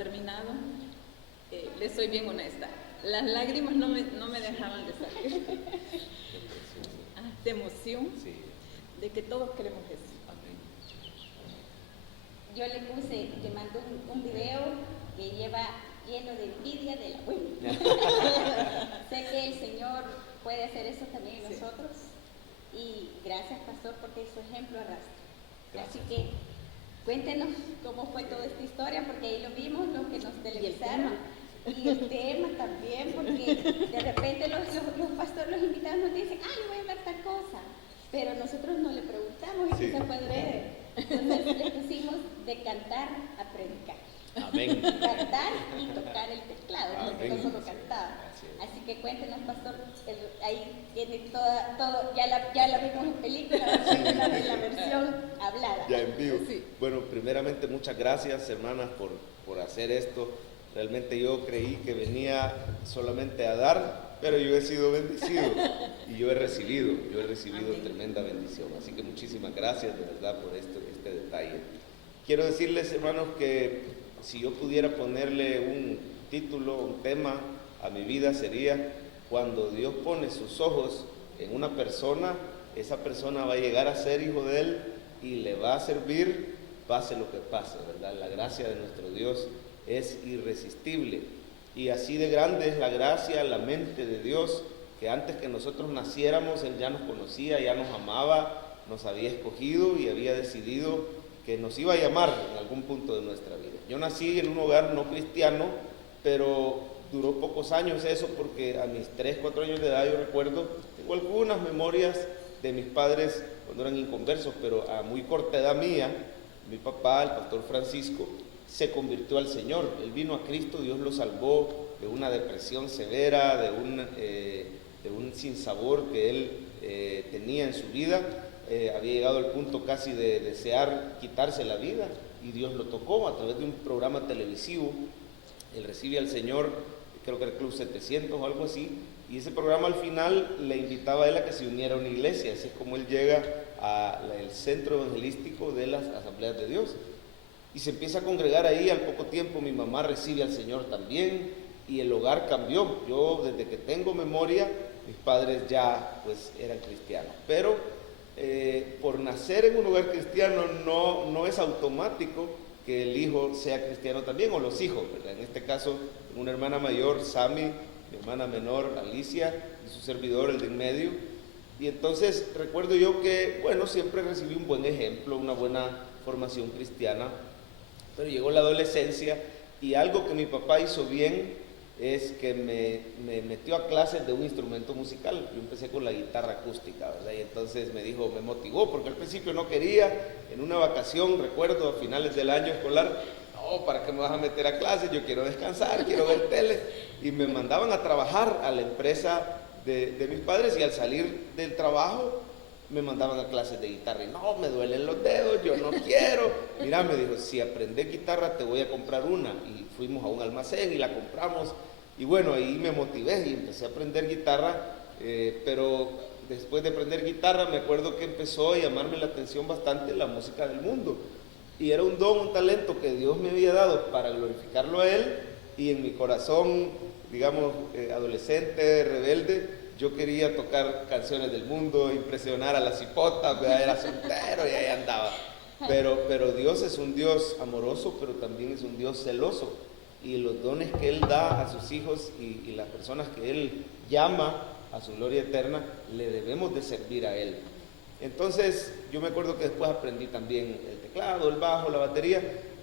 terminado, les soy bien honesta, las lágrimas no me dejaban de salir. De emoción, sí, de que todos queremos eso. Amén. Yo le mandé un video que lleva lleno de envidia de la buena. Sé que el Señor puede hacer eso también en nosotros. Y gracias, pastor, porque su ejemplo arrastra. Así que cuéntenos cómo fue toda esta historia, porque ahí lo vimos, lo que nos televisaron. Y el tema también, porque de repente los pastores, los invitados nos dicen, yo voy a hablar tal cosa, pero nosotros no le preguntamos y quizás fue adrede. Entonces le pusimos de cantar a predicar. Amén. Cantar y tocar el teclado, porque no solo cantaba. Así que cuéntenos, pastor, ahí tiene todo, ya la vimos en película, en la versión hablada. Ya en vivo. Sí. Bueno, primeramente muchas gracias, hermanas, por hacer esto. Realmente yo creí que venía solamente a dar, pero yo he sido bendecido y yo he recibido Amén. Tremenda bendición. Así que muchísimas gracias de verdad por este detalle. Quiero decirles, hermanos, que si yo pudiera ponerle un título, un tema a mi vida, sería: cuando Dios pone sus ojos en una persona, esa persona va a llegar a ser hijo de Él y le va a servir, pase lo que pase, ¿verdad? La gracia de nuestro Dios es irresistible, y así de grande es la gracia, la mente de Dios, que antes que nosotros naciéramos Él ya nos conocía, ya nos amaba, nos había escogido y había decidido que nos iba a llamar en algún punto de nuestra vida. Yo nací en un hogar no cristiano, pero duró pocos años eso, porque a mis 3, 4 años de edad yo recuerdo, tengo algunas memorias de mis padres cuando eran inconversos, pero a muy corta edad mía, mi papá, el pastor Francisco, se convirtió al Señor. Él vino a Cristo, Dios lo salvó de una depresión severa, de un sinsabor que él tenía en su vida. Había llegado al punto casi de desear quitarse la vida, y Dios lo tocó a través de un programa televisivo. Él recibe al Señor, creo que era el Club 700 o algo así, y ese programa al final le invitaba a él a que se uniera a una iglesia. Así es como él llega al centro evangelístico de las Asambleas de Dios. Y se empieza a congregar ahí. Al poco tiempo mi mamá recibe al Señor también, y el hogar cambió. Yo, desde que tengo memoria, mis padres ya pues eran cristianos. Pero por nacer en un hogar cristiano no es automático que el hijo sea cristiano también, o los hijos, ¿verdad? En este caso, una hermana mayor, Sami, mi hermana menor, Alicia, y su servidor, el de en medio. Y entonces recuerdo yo que, bueno, siempre recibí un buen ejemplo, una buena formación cristiana. Pero llegó la adolescencia, y algo que mi papá hizo bien es que me metió a clases de un instrumento musical. Yo empecé con la guitarra acústica, ¿verdad? Y entonces me motivó, porque al principio no quería. En una vacación, recuerdo, a finales del año escolar, no, ¿para qué me vas a meter a clases? Yo quiero descansar, quiero ver tele. Y me mandaban a trabajar a la empresa de mis padres, y al salir del trabajo me mandaban a clases de guitarra, y no, me duelen los dedos, yo no quiero. Mira, me dijo, si aprendes guitarra te voy a comprar una. Y fuimos a un almacén y la compramos, y bueno, ahí me motivé y empecé a aprender guitarra. Pero después de aprender guitarra, me acuerdo que empezó a llamarme la atención bastante la música del mundo, y era un don, un talento que Dios me había dado para glorificarlo a Él. Y en mi corazón, digamos, adolescente, rebelde, yo quería tocar canciones del mundo, impresionar a las hipotas, era soltero y ahí andaba. Pero Dios es un Dios amoroso, pero también es un Dios celoso. Y los dones que Él da a sus hijos y las personas que Él llama a su gloria eterna, le debemos de servir a Él. Entonces, yo me acuerdo que después aprendí también el teclado, el bajo, la batería.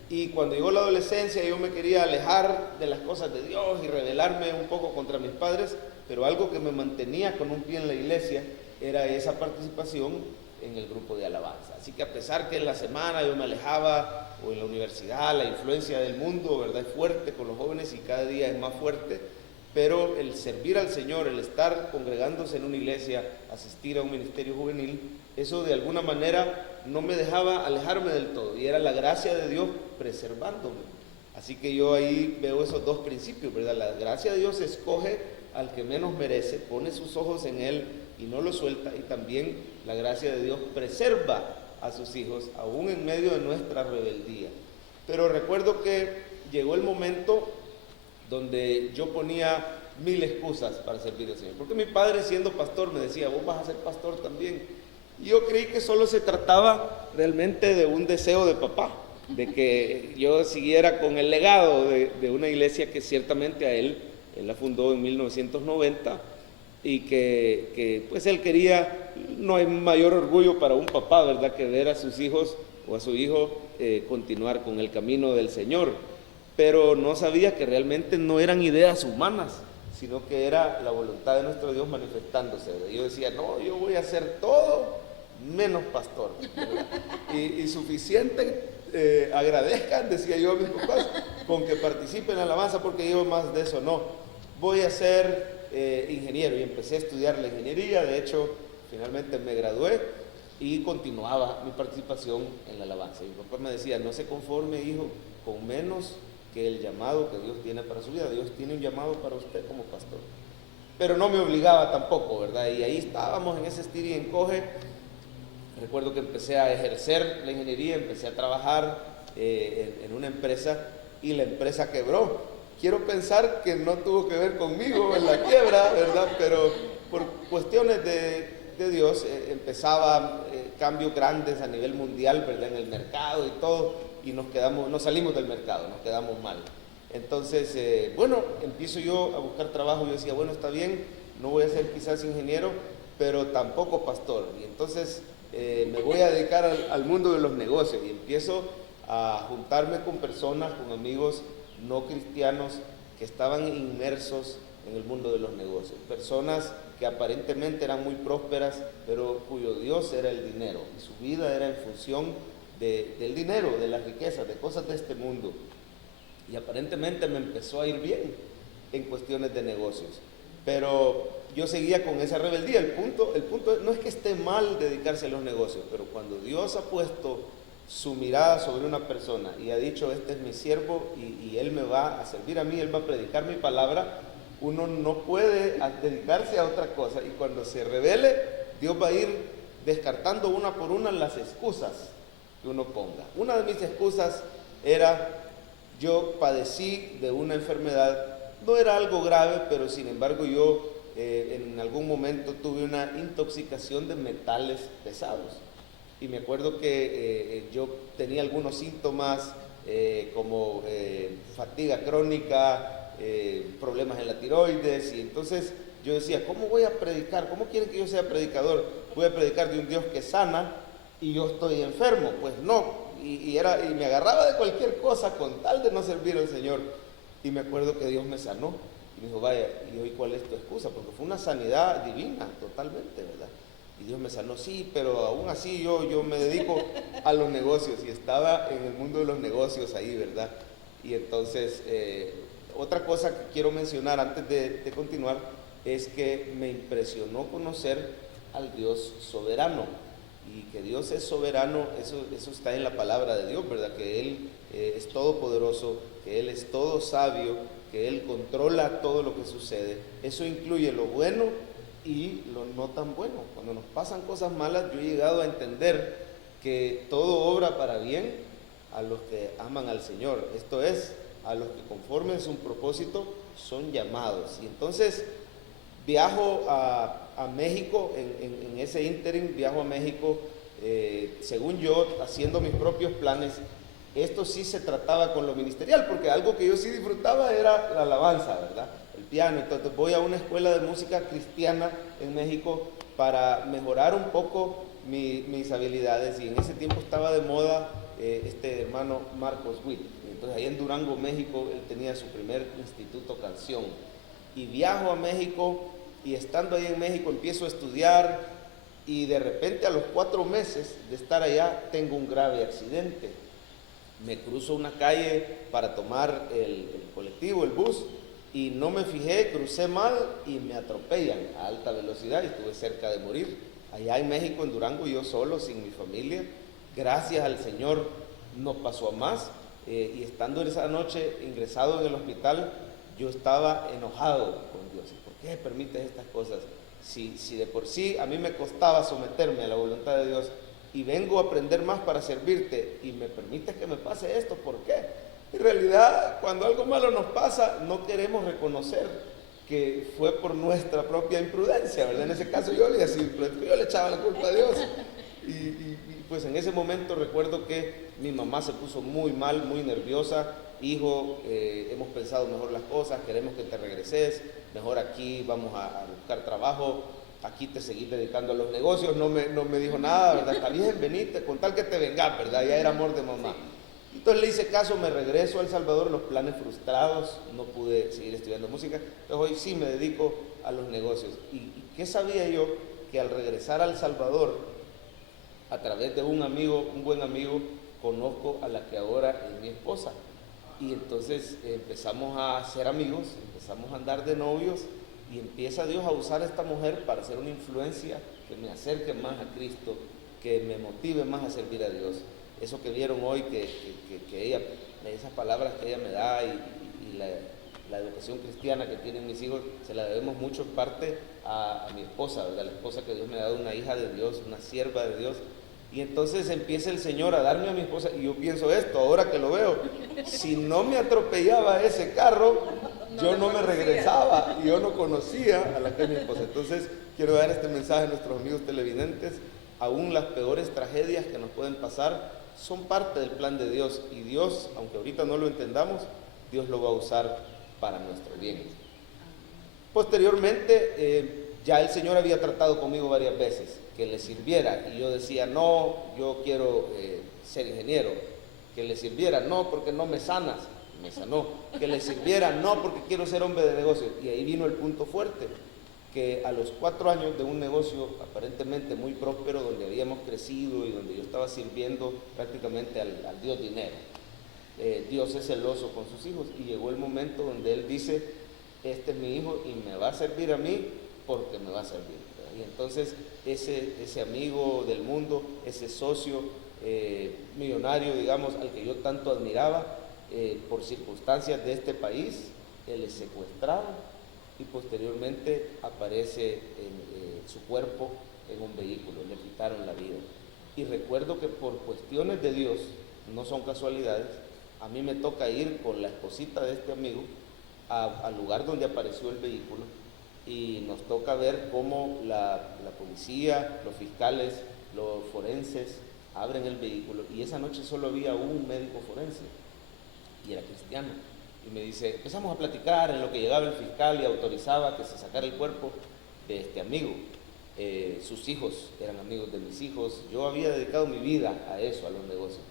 Y cuando llegó la adolescencia, yo me quería alejar de las cosas de Dios y rebelarme un poco contra mis padres, pero algo que me mantenía con un pie en la iglesia era esa participación en el grupo de alabanza. Así que a pesar que en la semana yo me alejaba, o en la universidad, la influencia del mundo, ¿verdad?, es fuerte con los jóvenes y cada día es más fuerte, pero el servir al Señor, el estar congregándose en una iglesia, asistir a un ministerio juvenil, eso de alguna manera no me dejaba alejarme del todo, y era la gracia de Dios preservándome. Así que yo ahí veo esos dos principios, ¿verdad? La gracia de Dios escoge al que menos merece, pone sus ojos en Él y no lo suelta, y también la gracia de Dios preserva a sus hijos, aún en medio de nuestra rebeldía. Pero recuerdo que llegó el momento donde yo ponía 1000 excusas para servir al Señor. Porque mi padre, siendo pastor, me decía, vos vas a ser pastor también. Y yo creí que solo se trataba realmente de un deseo de papá, de que yo siguiera con el legado de una iglesia que ciertamente él la fundó en 1990, y que pues él quería, no hay mayor orgullo para un papá, ¿verdad?, que ver a sus hijos o a su hijo continuar con el camino del Señor. Pero no sabía que realmente no eran ideas humanas, sino que era la voluntad de nuestro Dios manifestándose. Yo decía, no, yo voy a hacer todo menos pastor, y suficiente agradezcan, decía yo a mis papás, con que participen en la alabanza, porque yo más de eso no. Voy a ser ingeniero, y empecé a estudiar la ingeniería. De hecho, finalmente me gradué y continuaba mi participación en la alabanza. Y mi papá me decía, no se conforme, hijo, con menos que el llamado que Dios tiene para su vida. Dios tiene un llamado para usted como pastor. Pero no me obligaba tampoco, ¿verdad? Y ahí estábamos en ese estir y encoge. Recuerdo que empecé a ejercer la ingeniería, empecé a trabajar en una empresa, y la empresa quebró. Quiero pensar que no tuvo que ver conmigo en la quiebra, ¿verdad? Pero por cuestiones de Dios empezaba cambios grandes a nivel mundial, ¿verdad?, en el mercado y todo, y nos salimos del mercado, nos quedamos mal. Entonces, bueno, empiezo yo a buscar trabajo. Yo decía, bueno, está bien, no voy a ser quizás ingeniero, pero tampoco pastor. Y entonces me voy a dedicar al mundo de los negocios, y empiezo a juntarme con personas, con amigos no cristianos que estaban inmersos en el mundo de los negocios, personas que aparentemente eran muy prósperas, pero cuyo Dios era el dinero, y su vida era en función del dinero, de las riquezas, de cosas de este mundo. Y aparentemente me empezó a ir bien en cuestiones de negocios, pero yo seguía con esa rebeldía. El punto no es que esté mal dedicarse a los negocios, pero cuando Dios ha puesto su mirada sobre una persona y ha dicho, este es mi siervo y él me va a servir a mí, él va a predicar mi palabra, uno no puede dedicarse a otra cosa. Y cuando se revele, Dios va a ir descartando una por una las excusas que uno ponga. Una de mis excusas era, yo padecí de una enfermedad, no era algo grave, pero sin embargo yo en algún momento tuve una intoxicación de metales pesados. Y me acuerdo que yo tenía algunos síntomas como fatiga crónica, problemas en la tiroides, y entonces yo decía, ¿cómo voy a predicar? ¿Cómo quieren que yo sea predicador? Voy a predicar de un Dios que sana y yo estoy enfermo. Pues no, y me agarraba de cualquier cosa con tal de no servir al Señor. Y me acuerdo que Dios me sanó y me dijo, vaya, ¿y hoy cuál es tu excusa? Porque fue una sanidad divina totalmente, ¿verdad? Y Dios me sanó, sí, pero aún así yo me dedico a los negocios, y estaba en el mundo de los negocios ahí, ¿verdad? Y entonces, otra cosa que quiero mencionar antes de continuar es que me impresionó conocer al Dios soberano, y que Dios es soberano, eso está en la palabra de Dios, ¿verdad? Que Él es todopoderoso, que Él es todo sabio, que Él controla todo lo que sucede. Eso incluye lo bueno y lo no tan bueno. Cuando nos pasan cosas malas, yo he llegado a entender que todo obra para bien a los que aman al Señor, esto es, a los que conforme a su propósito son llamados. Y entonces viajo a México, en ese ínterin viajo a México, según yo, haciendo mis propios planes. Esto sí se trataba con lo ministerial, porque algo que yo sí disfrutaba era la alabanza, ¿verdad? El piano. Entonces voy a una escuela de música cristiana en México para mejorar un poco mis habilidades, y en ese tiempo estaba de moda este hermano Marcos Witt. Entonces ahí en Durango, México, él tenía su primer instituto canción, y viajo a México, y estando ahí en México empiezo a estudiar, y de repente a los 4 meses de estar allá tengo un grave accidente. Me cruzo una calle para tomar el colectivo, el bus, y no me fijé, crucé mal y me atropellan a alta velocidad, y estuve cerca de morir. Allá en México, en Durango, yo solo, sin mi familia. Gracias al Señor no pasó a más, y estando esa noche ingresado en el hospital, yo estaba enojado con Dios. ¿Por qué permites estas cosas? Si de por sí a mí me costaba someterme a la voluntad de Dios, y vengo a aprender más para servirte, y me permites que me pase esto, ¿por qué? En realidad, cuando algo malo nos pasa, no queremos reconocer que fue por nuestra propia imprudencia, ¿verdad? En ese caso yo había sido imprudente, yo le echaba la culpa a Dios. Y pues en ese momento recuerdo que mi mamá se puso muy mal, muy nerviosa. Hijo, hemos pensado mejor las cosas, queremos que te regreses, mejor aquí vamos a buscar trabajo, aquí te seguís dedicando a los negocios. No me dijo nada, ¿verdad? Está bien, venite, con tal que te vengas, ¿verdad? Ya era amor de mamá. Entonces le hice caso, me regreso a El Salvador, los planes frustrados, no pude seguir estudiando música, entonces hoy sí me dedico a los negocios. ¿Y qué sabía yo? Que al regresar a El Salvador, a través de un amigo, un buen amigo, conozco a la que ahora es mi esposa. Y entonces empezamos a ser amigos, empezamos a andar de novios y empieza Dios a usar a esta mujer para ser una influencia que me acerque más a Cristo, que me motive más a servir a Dios. Eso que vieron hoy, que ella, esas palabras que ella me da y la educación cristiana que tienen mis hijos, se la debemos mucho en parte a mi esposa, ¿verdad? La esposa que Dios me ha dado, una hija de Dios, una sierva de Dios. Y entonces empieza el Señor a darme a mi esposa, y yo pienso esto, ahora que lo veo, si no me atropellaba ese carro, yo no me regresaba, y yo no conocía a la que es mi esposa. Entonces quiero dar este mensaje a nuestros amigos televidentes: aún las peores tragedias que nos pueden pasar son parte del plan de Dios, y Dios, aunque ahorita no lo entendamos, Dios lo va a usar para nuestro bien. Posteriormente, ya el Señor había tratado conmigo varias veces que le sirviera, y yo decía, no, yo quiero ser ingeniero. Que le sirviera, no, porque no me sanas, me sanó. Que le sirviera, no, porque quiero ser hombre de negocios. Y ahí vino el punto fuerte, que a los 4 años de un negocio aparentemente muy próspero, donde habíamos crecido y donde yo estaba sirviendo prácticamente al Dios dinero, Dios es celoso con sus hijos, y llegó el momento donde Él dice, este es mi hijo y me va a servir a mí porque me va a servir. Y entonces ese amigo del mundo, ese socio millonario, digamos, al que yo tanto admiraba, por circunstancias de este país, él es secuestrado y posteriormente aparece su cuerpo en un vehículo, le quitaron la vida. Y recuerdo que por cuestiones de Dios, no son casualidades, a mí me toca ir con la esposita de este amigo al lugar donde apareció el vehículo, y nos toca ver cómo la policía, los fiscales, los forenses abren el vehículo, y esa noche solo había un médico forense y era cristiano. Y me dice, empezamos a platicar en lo que llegaba el fiscal y autorizaba que se sacara el cuerpo de este amigo. Sus hijos eran amigos de mis hijos, yo había dedicado mi vida a eso, a los negocios.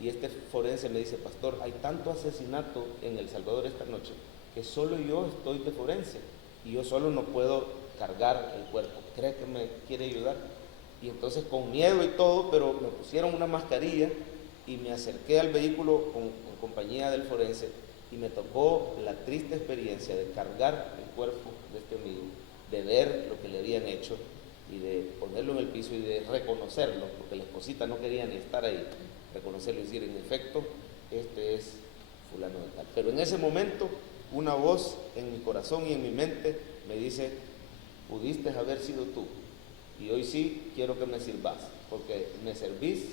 Y este forense me dice, pastor, hay tanto asesinato en El Salvador esta noche que solo yo estoy de forense y yo solo no puedo cargar el cuerpo. ¿Cree que me quiere ayudar? Y entonces, con miedo y todo, pero me pusieron una mascarilla y me acerqué al vehículo en compañía del forense, y me tocó la triste experiencia de cargar el cuerpo de este amigo, de ver lo que le habían hecho y de ponerlo en el piso y de reconocerlo, porque la esposita no quería ni estar ahí, reconocerlo y decir, en efecto, este es fulano de tal. Pero en ese momento, una voz en mi corazón y en mi mente me dice, pudiste haber sido tú, y hoy sí quiero que me sirvas, porque me servís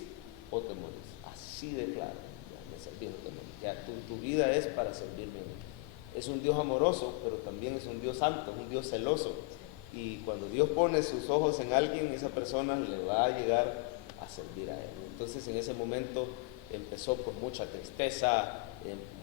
o te morís. Así de claro, ya, me servís o te morís. Ya, tu vida es para servirme a mí. Es un Dios amoroso, pero también es un Dios santo, es un Dios celoso. Y cuando Dios pone sus ojos en alguien, esa persona le va a llegar a servir a Él. Entonces, en ese momento empezó con mucha tristeza.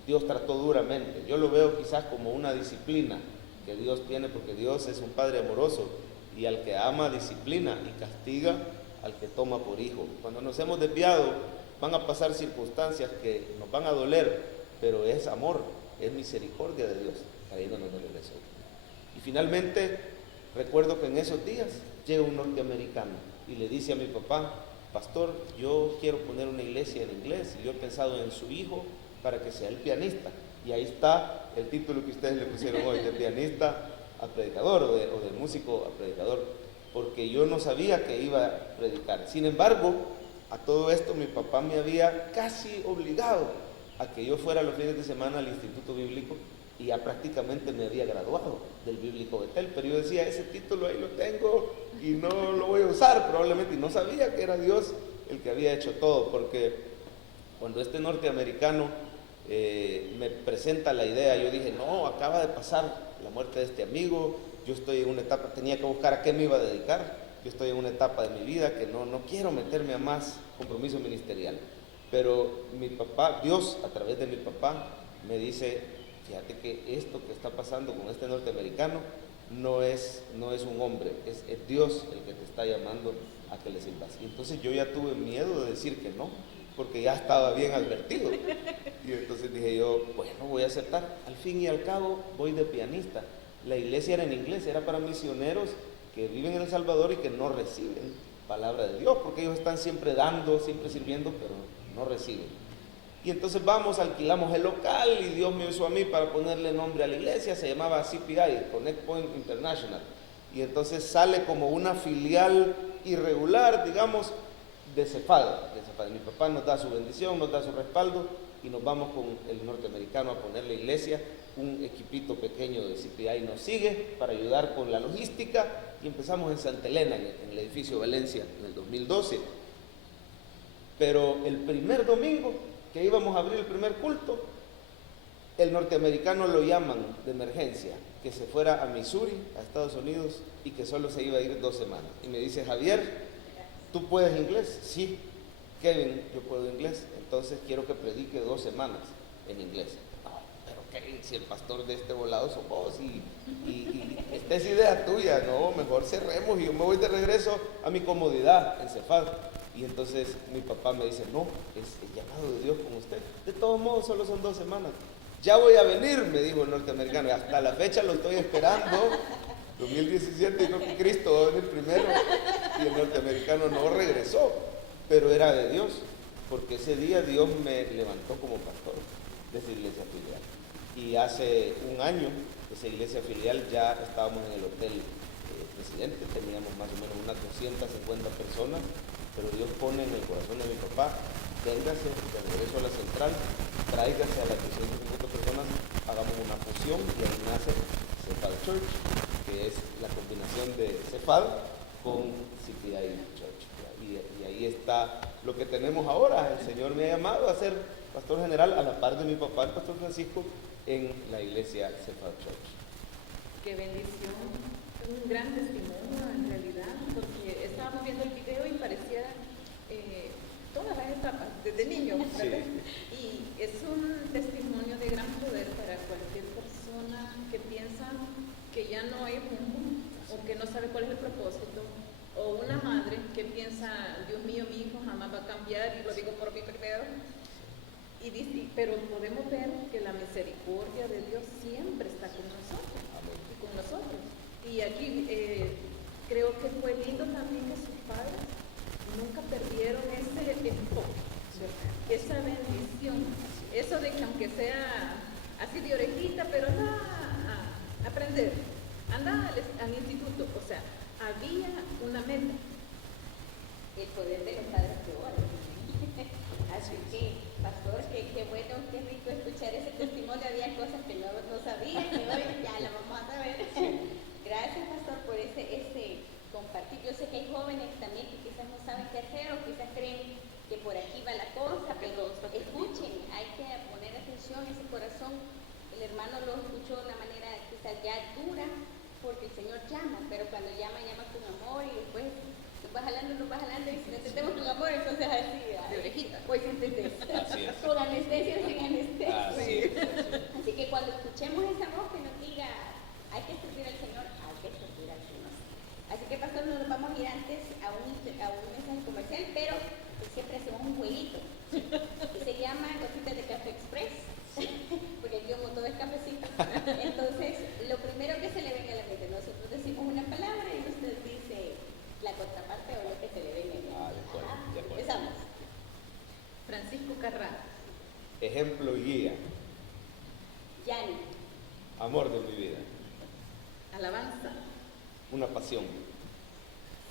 Dios trató duramente. Yo lo veo quizás como una disciplina que Dios tiene, porque Dios es un Padre amoroso, y al que ama disciplina y castiga al que toma por hijo. Cuando nos hemos desviado, van a pasar circunstancias que nos van a doler, pero es amor, es misericordia de Dios trayéndonos de regreso. Y finalmente, recuerdo que en esos días llega un norteamericano y le dice a mi papá, pastor, yo quiero poner una iglesia en inglés, y yo he pensado en su hijo para que sea el pianista. Y ahí está el título que ustedes le pusieron hoy, de pianista a predicador, o de músico a predicador, porque yo no sabía que iba a predicar. Sin embargo, a todo esto mi papá me había casi obligado a que yo fuera los fines de semana al Instituto Bíblico, y ya prácticamente me había graduado del Bíblico Betel, pero yo decía, ese título ahí lo tengo y no lo voy a usar probablemente, y no sabía que era Dios el que había hecho todo, porque cuando este norteamericano me presenta la idea. Yo dije, no, acaba de pasar la muerte de este amigo, yo estoy en una etapa, tenía que buscar a qué me iba a dedicar, yo estoy en una etapa de mi vida que no quiero meterme a más compromiso ministerial. Pero mi papá, Dios a través de mi papá, me dice, fíjate que esto que está pasando con este norteamericano no es un hombre, es Dios el que te está llamando a que le sirvas. Y entonces yo ya tuve miedo de decir que no, porque ya estaba bien advertido. Y entonces dije yo, bueno, voy a aceptar. Al fin y al cabo, voy de pianista. La iglesia era en inglés, era para misioneros que viven en El Salvador y que no reciben palabra de Dios, porque ellos están siempre dando, siempre sirviendo, pero no reciben. Y entonces alquilamos el local y Dios me usó a mí para ponerle nombre a la iglesia, se llamaba CPI, Connect Point International. Y entonces sale como una filial irregular, digamos, de Cefad. Mi papá nos da su bendición, nos da su respaldo y nos vamos con el norteamericano a poner la iglesia. Un equipito pequeño de CPI nos sigue para ayudar con la logística y empezamos en Santa Elena, en el edificio Valencia, en el 2012. Pero el primer domingo que íbamos a abrir el primer culto, el norteamericano lo llaman de emergencia, que se fuera a Missouri, a Estados Unidos, y que solo se iba a ir 2 semanas. Y me dice, Javier, ¿tú puedes inglés? Sí. Kevin, yo puedo inglés, entonces quiero que predique 2 semanas en inglés. No, pero Kevin, si el pastor de este volado sos vos y esta es idea tuya, no, mejor cerremos y yo me voy de regreso a mi comodidad en Cefad. Y entonces mi papá me dice, no, es el llamado de Dios con usted. De todos modos, solo son 2 semanas. Ya voy a venir, me dijo el norteamericano, y hasta la fecha lo estoy esperando. 2017, creo que Cristo va a venir primero. Y el norteamericano no regresó, pero era de Dios, porque ese día Dios me levantó como pastor de esa iglesia filial. Y hace 1 año, esa iglesia filial ya estábamos en el hotel Presidente, teníamos más o menos unas 250 personas, pero Dios pone en el corazón de mi papá, véngase de regreso a la central, tráigase a las 250 personas, hagamos una fusión y ahí nace Cefad Church, que es la combinación de Cefad con CPI Church. Y ahí está lo que tenemos ahora. El Señor me ha llamado a ser pastor general a la par de mi papá, el pastor Francisco, en la iglesia Cefad Church. Qué bendición. Un gran testimonio en realidad, porque estábamos viendo el video y parecía todas las etapas, desde niño, ¿verdad? Sí. Y es un testimonio de gran poder para cualquier persona que piensa que ya no hay rumbo o que no sabe cuál es el propósito, o una madre que piensa, Dios mío, mi hijo jamás va a cambiar, y lo digo por mí primero, y dice, pero podemos ver que la misericordia de Dios siempre está con nosotros y con nosotros. Y aquí creo que fue lindo también que sus padres nunca perdieron ese enfoque, esa bendición, eso de que aunque sea así de orejita, pero anda a aprender, anda al instituto, o sea, había una meta. El poder de los padres de oro. Así que, pastor, qué bueno, qué rico escuchar ese testimonio. Había cosas que no sabía, que hoy ya la vamos a saber. Gracias, pastor, por ese compartir. Yo sé que hay jóvenes también que quizás no saben qué hacer o quizás creen que por aquí va la cosa, pero escuchen, hay que poner atención a ese corazón. El hermano lo escuchó de una manera quizás ya dura, porque el Señor llama, pero cuando llama con amor y después nos va jalando y si no entendemos con amor, entonces así, de orejita, pues entendés. Con anestesia o sin anestesia. Así que cuando escuchemos esa voz que nos diga, hay que servir al Señor, hay que servir al Señor. Así que, pastor, nos vamos a ir antes a un mensaje comercial, pero siempre hacemos un jueguito que se llama Gotitas de Café Express, porque aquí como todo es cafecito. Entonces, lo primero que se le venga a la mente, nosotros decimos una palabra y usted dice la contraparte o lo que se le venga a la mente. Empezamos. Francisco Carrá. Ejemplo y guía. Yani. Amor de mi vida. Alabanza. Una pasión.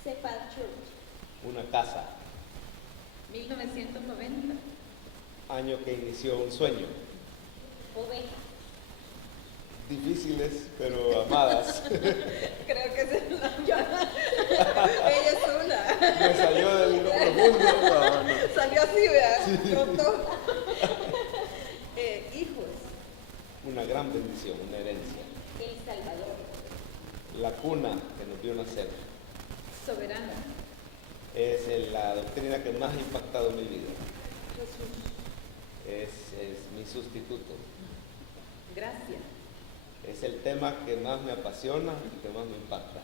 Cefad Church. Una casa. 1990. Año que inició un sueño. Oveja. Difíciles, pero amadas. Creo que es ella es una. Me salió del profundo. Salió así, vea, trotó. gran bendición, una herencia. El Salvador. La cuna que nos vio nacer. Soberano. Es la doctrina que más ha impactado mi vida. Jesús. Es mi sustituto. Gracias. Es el tema que más me apasiona y que más me impacta.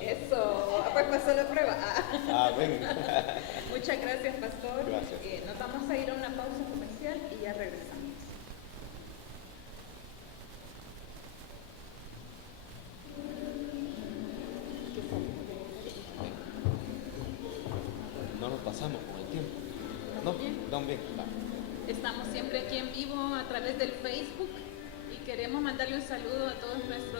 Eso, pues pasó la prueba. Amén. Muchas gracias, pastor. Gracias. Nos vamos a ir a una pausa comercial y ya regresamos. No nos pasamos con el tiempo. No, bien. Estamos siempre aquí en vivo a través del Facebook y queremos mandarle un saludo a todos nuestros